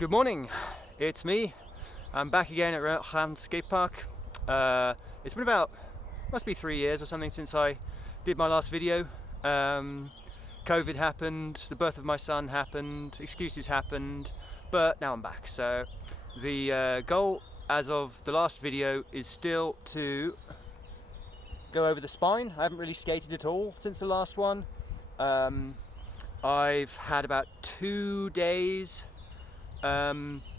Good morning, it's me. I'm back again at Reims skatepark. It's been must be 3 years or something since I did my last video. COVID happened, the birth of my son happened, excuses happened, but now I'm back. So the goal as of the last video is still to go over the spine. I haven't really skated at all since the last one. I've had about 2 days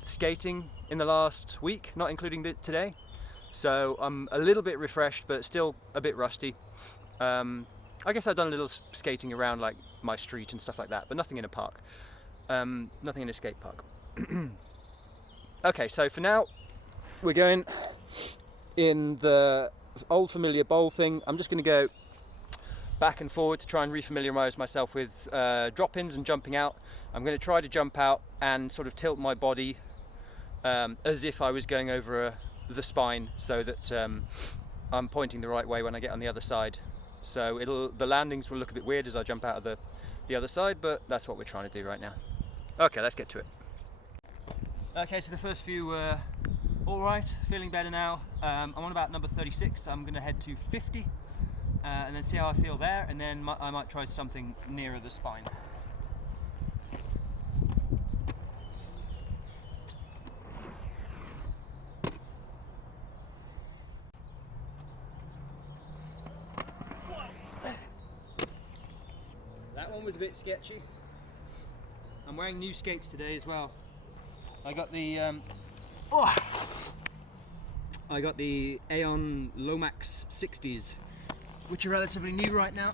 skating in the last week, not including today, so I'm a little bit refreshed but still a bit rusty. I guess I've done a little skating around like my street and stuff like that, but nothing in a park, nothing in a skate park. Okay, so for now we're going in the old familiar bowl thing. I'm just going to go back and forward to try and refamiliarize myself with drop-ins and jumping out. I'm going to try to jump out and sort of tilt my body as if I was going over the spine, so that I'm pointing the right way when I get on the other side. So the landings will look a bit weird as I jump out of the other side, but that's what we're trying to do right now. Okay, let's get to it. Okay, so the first few were all right, feeling better now. I'm on about number 36, so I'm going to head to 50. And then see how I feel there, and then I might try something nearer the spine. That one was a bit sketchy. I'm wearing new skates today as well. I got the Aeon Lomax 60s, which are relatively new right now,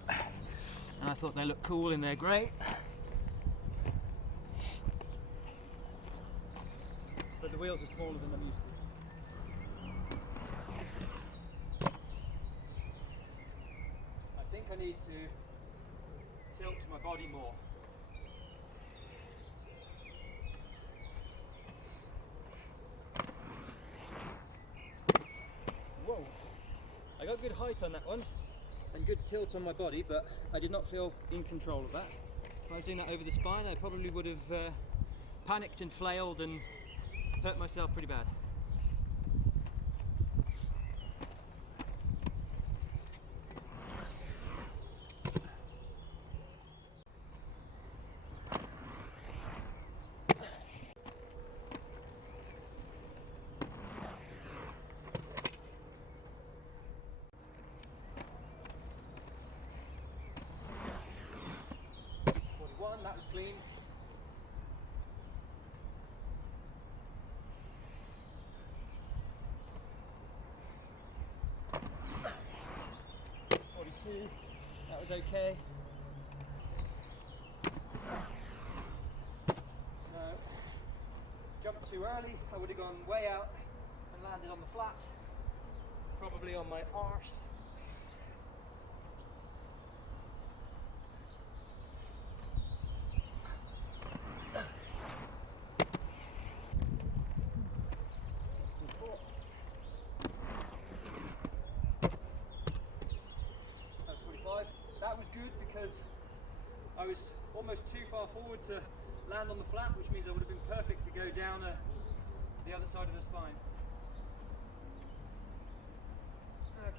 and I thought they look cool in their grey. But the wheels are smaller than I'm used to. I think I need to tilt my body more. Whoa! I got good height on that one and good tilt on my body, but I did not feel in control of that. If I was doing that over the spine, I probably would have panicked and flailed and hurt myself pretty bad. That was clean. That was okay. No. Jumped too early. I would have gone way out and landed on the flat. Probably on my arse. That was good because I was almost too far forward to land on the flat, which means I would have been perfect to go down the other side of the spine.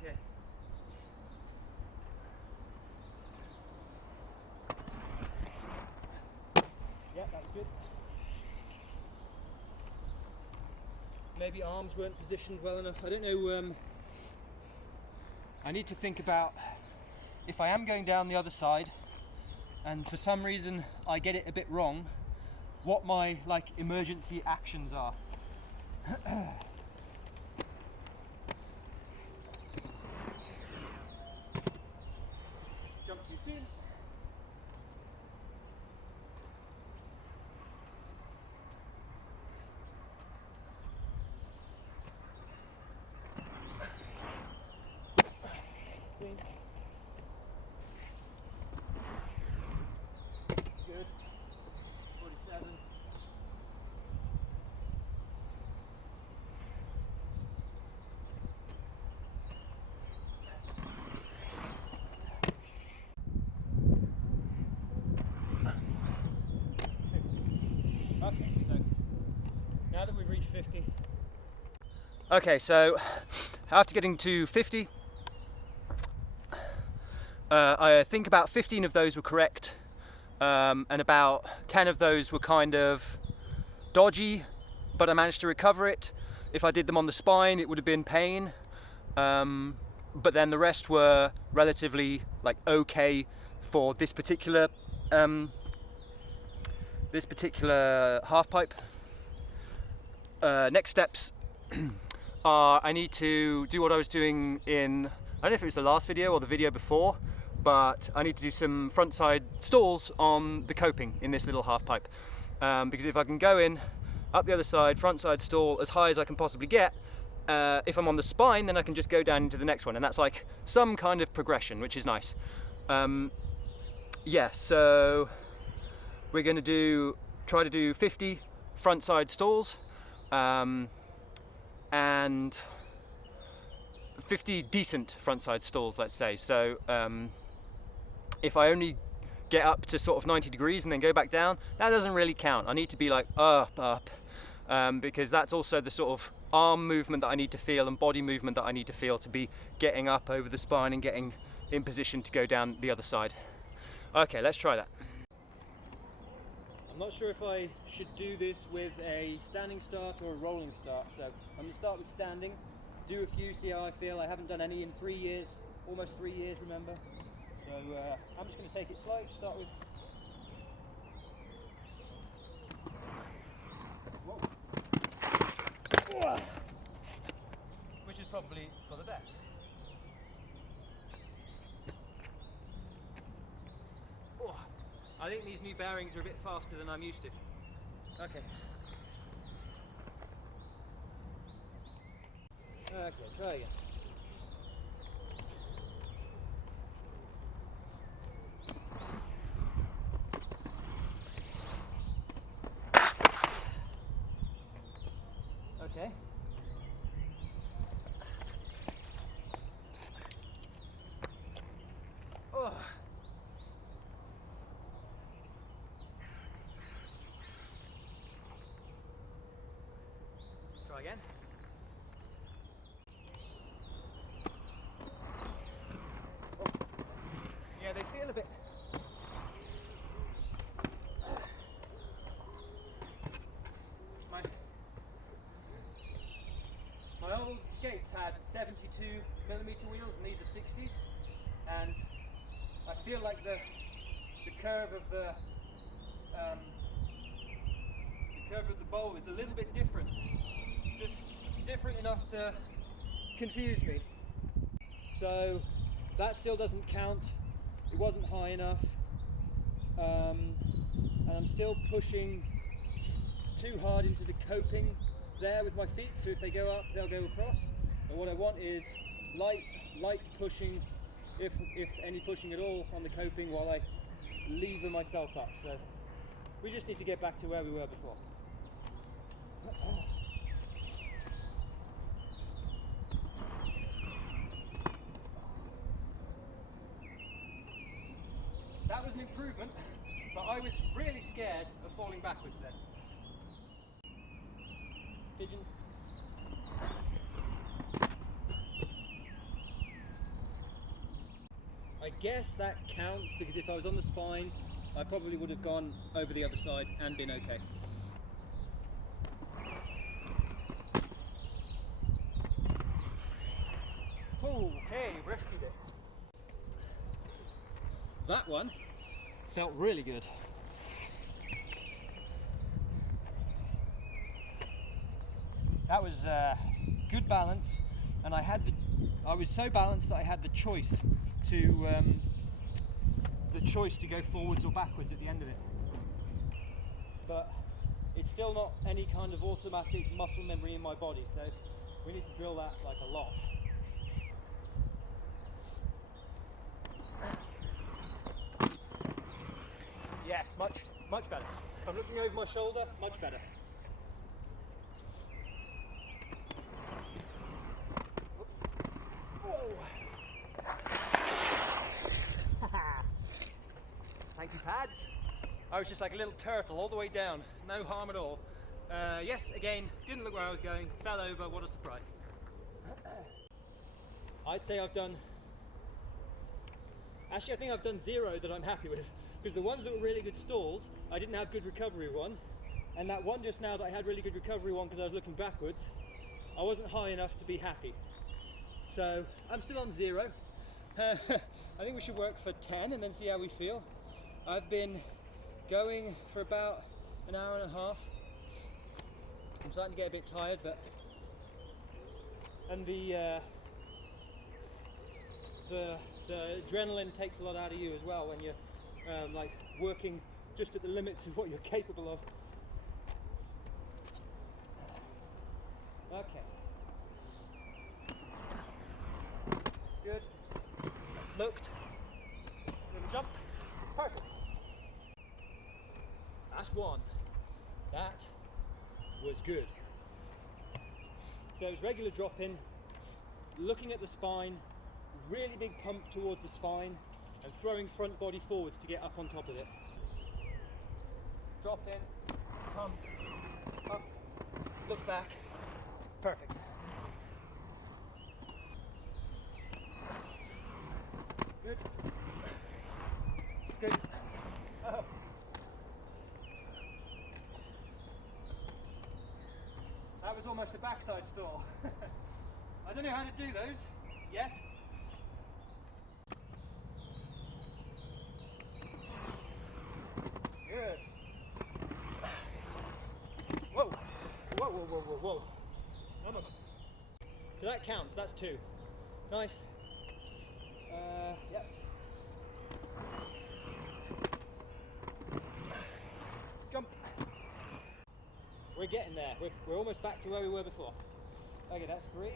Okay. Yeah, that was good. Maybe arms weren't positioned well enough. I don't know. I need to think about, if I am going down the other side and for some reason I get it a bit wrong, what my emergency actions are. Jump too soon. Good. 47. Okay, so now that we've reached 50. Okay, so after getting to 50, I think about 15 of those were correct, and about 10 of those were kind of dodgy, but I managed to recover it. If I did them on the spine, it would have been pain, but then the rest were relatively like okay for this particular half pipe. Next steps are I need to do what I was doing in, I don't know if it was the last video or the video before, but I need to do some frontside stalls on the coping in this little half pipe, because if I can go in up the other side, frontside stall as high as I can possibly get, if I'm on the spine, then I can just go down into the next one, and that's like some kind of progression, which is nice. Yeah, so we're going to try to do 50 frontside stalls, and 50 decent frontside stalls, let's say. So if I only get up to sort of 90 degrees and then go back down, that doesn't really count. I need to be like up, because that's also the sort of arm movement that I need to feel and body movement that I need to feel to be getting up over the spine and getting in position to go down the other side. Okay, let's try that. I'm not sure if I should do this with a standing start or a rolling start, so I'm going to start with standing, do a few, see how I feel. I haven't done any in 3 years, almost 3 years, remember? So I'm just going to take it slow, start with... Whoa. Which is probably for the best. Oh, I think these new bearings are a bit faster than I'm used to. Okay. Okay, try again. Okay. Oh. Try again. Oh. Yeah, they feel a bit. My old skates had 72mm wheels, and these are 60s, and I feel like the curve of the bowl is a little bit different, just different enough to confuse me. So that still doesn't count. It wasn't high enough, and I'm still pushing too hard into the coping there with my feet, so if they go up, they'll go across. But what I want is light pushing, if any pushing at all, on the coping while I lever myself up. So we just need to get back to where we were before. That was an improvement, but I was really scared of falling backwards then. Pigeons. I guess that counts, because if I was on the spine, I probably would have gone over the other side and been okay. Okay, rescued it. That one felt really good. That was good balance, and I was so balanced that I had the choice to go forwards or backwards at the end of it. But it's still not any kind of automatic muscle memory in my body, so we need to drill that like a lot. Yes, much better. If I'm looking over my shoulder, much better. Whoops. Whoa. Thank you, pads. I was just like a little turtle all the way down. No harm at all. Yes, again, didn't look where I was going, fell over, what a surprise. I'd say I've done, actually I think I've done 0 that I'm happy with, because the ones that were really good stalls, I didn't have good recovery on, and that one just now that I had really good recovery on because I was looking backwards, I wasn't high enough to be happy. So I'm still on 0. I think we should work for 10 and then see how we feel. I've been going for about an hour and a half. I'm starting to get a bit tired, but and the adrenaline takes a lot out of you as well when you're like working just at the limits of what you're capable of. Okay. Good. Looked. Little jump. Perfect. That's one. That was good. So it was regular drop in, looking at the spine, really big pump towards the spine, and throwing front body forwards to get up on top of it. Drop in, pump, up, look back. Perfect. Good. Good. Oh. That was almost a backside stall. I don't know how to do those yet. Good. Whoa. Whoa, whoa, whoa, whoa, whoa. No, no, no. So that counts, that's 2. Nice. Yep. Jump. We're getting there. We're almost back to where we were before. Okay, that's 3.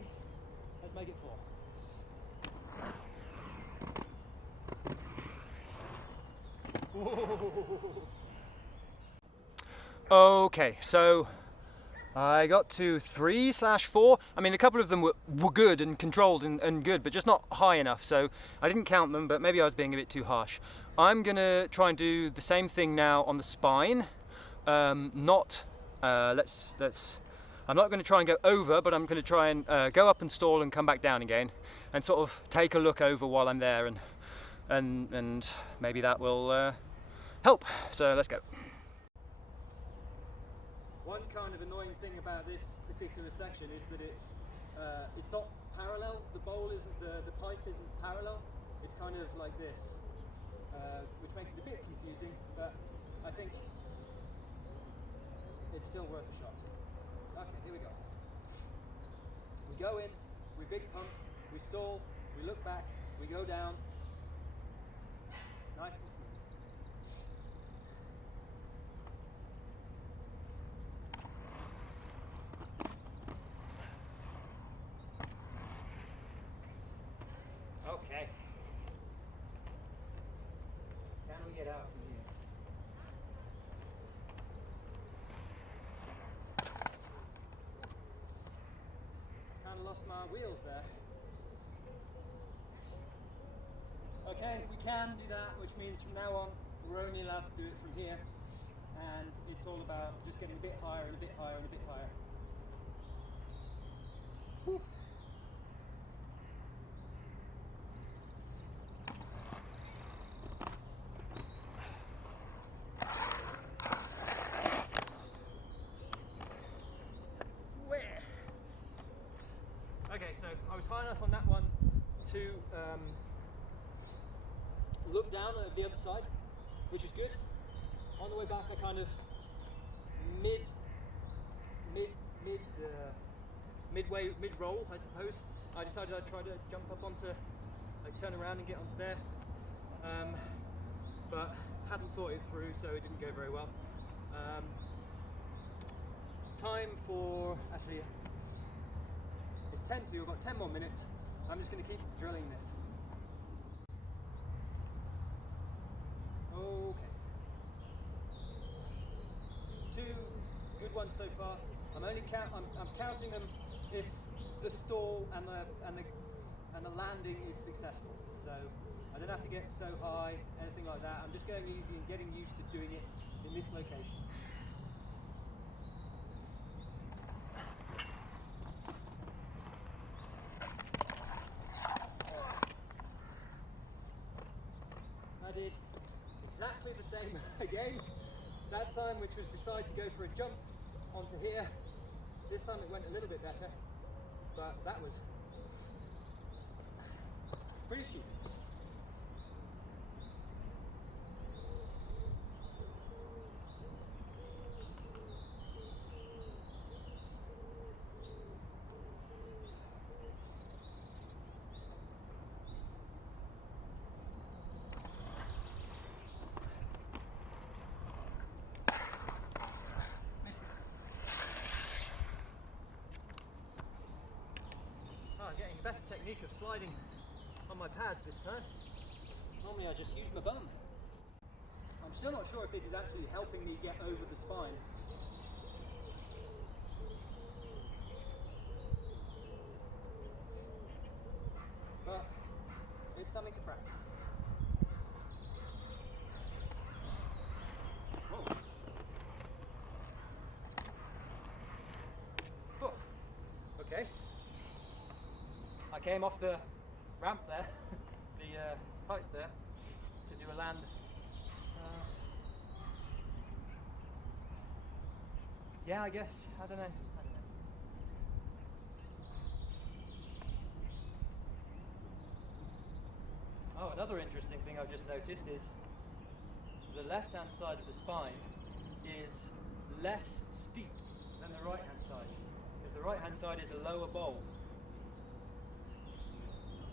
Let's make it 4. Whoa. Okay, so I got to 3/4. I mean, a couple of them were good and controlled and good, but just not high enough, so I didn't count them, but maybe I was being a bit too harsh. I'm gonna try and do the same thing now on the spine. I'm not going to try and go over, but I'm going to try and go up and stall and come back down again, and sort of take a look over while I'm there, and maybe that will help. So let's go. One kind of annoying thing about this particular section is that it's not parallel. The bowl isn't, the pipe isn't parallel. It's kind of like this, which makes it a bit confusing, but I think it's still worth a shot. Okay, here we go. We go in, we big pump, we stall, we look back, we go down. Nice and smooth. Okay. Can we get out from here? Kind of lost my wheels there. Okay, we can do that, which means from now on we're only allowed to do it from here, and it's all about just getting a bit higher and a bit higher and a bit higher. Whew. Okay, so I was high enough on that one to look down at the other side, which is good. On the way back, I kind of mid-roll, I suppose. I decided I'd try to jump up onto, like turn around and get onto there, but hadn't thought it through, so it didn't go very well. Time for, actually, it's 10 to, I've got 10 more minutes. I'm just going to keep drilling this. Okay. 2 good ones so far. I'm counting them if the stall and the landing is successful. So I don't have to get so high, anything like that. I'm just going easy and getting used to doing it in this location. same again. That time, which was decide to go for a jump onto here. This time it went a little bit better, but that was pretty steep. I'm getting a better technique of sliding on my pads this time. Normally I just use my bum. I'm still not sure if this is actually helping me get over the spine. But it's something to practice. Whoa. Oh. Okay. I came off the ramp there, the pipe there, to do a land. Yeah, I guess, I don't know. Oh, another interesting thing I've just noticed is the left-hand side of the spine is less steep than the right-hand side, because the right-hand side is a lower bowl.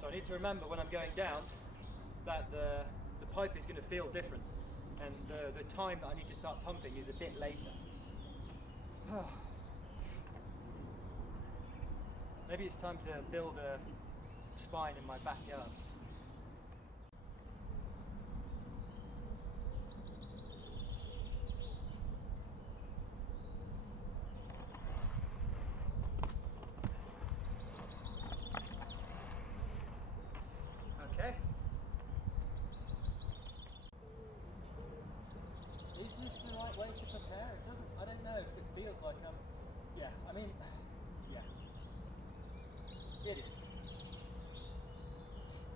So I need to remember when I'm going down that the pipe is going to feel different, and the time that I need to start pumping is a bit later. Maybe it's time to build a spine in my backyard. Okay. Is this the right way to prepare? It doesn't, I don't know if it feels like yeah, I mean, yeah. It is.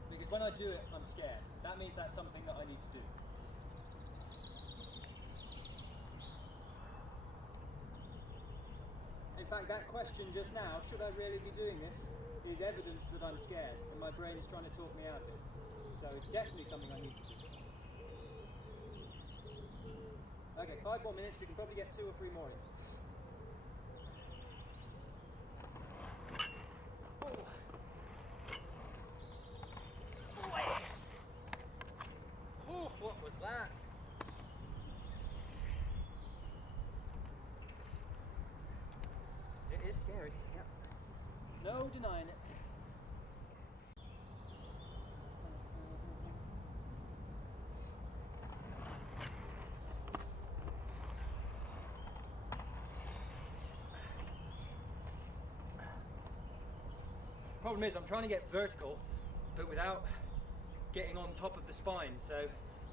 Because when I do it, I'm scared. That means that's something that I need to do. In fact, that question just now, should I really be doing this, is evidence that I'm scared and my brain is trying to talk me out of it. So it's definitely something I need to do. Okay, 5 more minutes, we can probably get 2 or 3 more in. Oh, what was that? It is scary, yep. No denying it. Problem is, I'm trying to get vertical, but without getting on top of the spine. So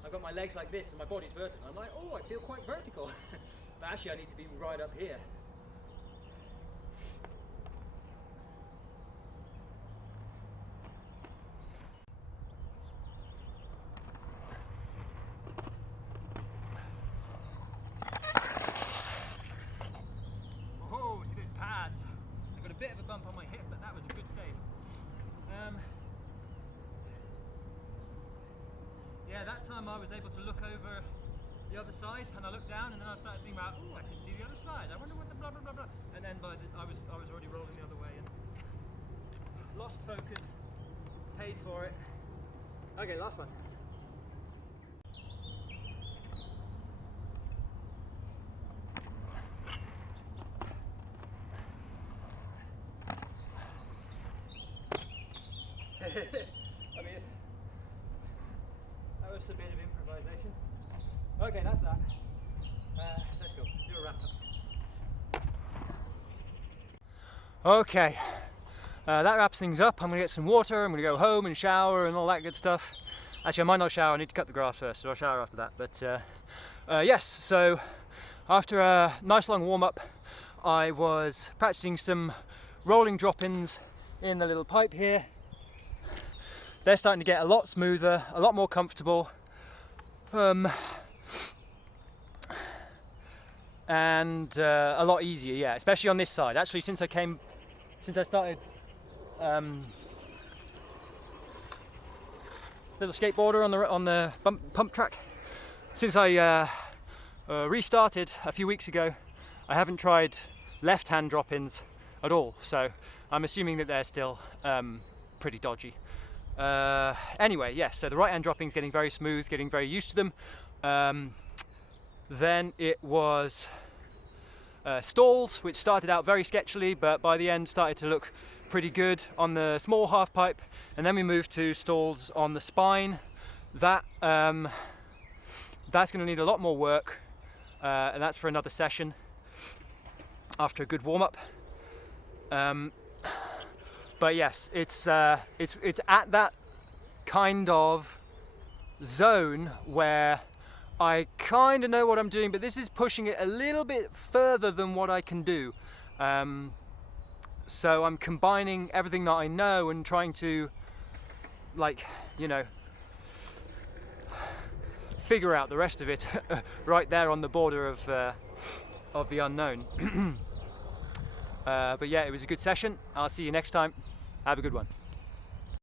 I've got my legs like this and my body's vertical. I'm like, oh, I feel quite vertical. But actually I need to be right up here. Oh, see those pads? I've got a bit of a bump on my hip, but that was a good save. Yeah, that time I was able to look over the other side, and I looked down, and then I started thinking about, oh, I can see the other side. I wonder what the blah blah blah blah. And then I was already rolling the other way and lost focus, paid for it. Okay, last one. I mean, that was a bit of improvisation. Okay, that's that. Let's go, do a wrap up. Okay, that wraps things up. I'm going to get some water, I'm going to go home and shower and all that good stuff. Actually, I might not shower, I need to cut the grass first, so I'll shower after that. But yes, so after a nice long warm-up, I was practicing some rolling drop-ins in the little pipe here. They're starting to get a lot smoother, a lot more comfortable. and a lot easier, yeah, especially on this side. Actually, since I started little skateboarder on the pump track, since I restarted a few weeks ago, I haven't tried left-hand drop-ins at all, so I'm assuming that they're still pretty dodgy. Anyway, yes, so the right-hand dropping's getting very smooth, getting very used to them. Then it was stalls, which started out very sketchily, but by the end started to look pretty good on the small half pipe. And then we moved to stalls on the spine. That's going to need a lot more work, and that's for another session after a good warm-up. But yes, it's at that kind of zone where I kind of know what I'm doing, but this is pushing it a little bit further than what I can do. So I'm combining everything that I know and trying to, like, you know, figure out the rest of it right there on the border of the unknown. But yeah, it was a good session. I'll see you next time. Have a good one.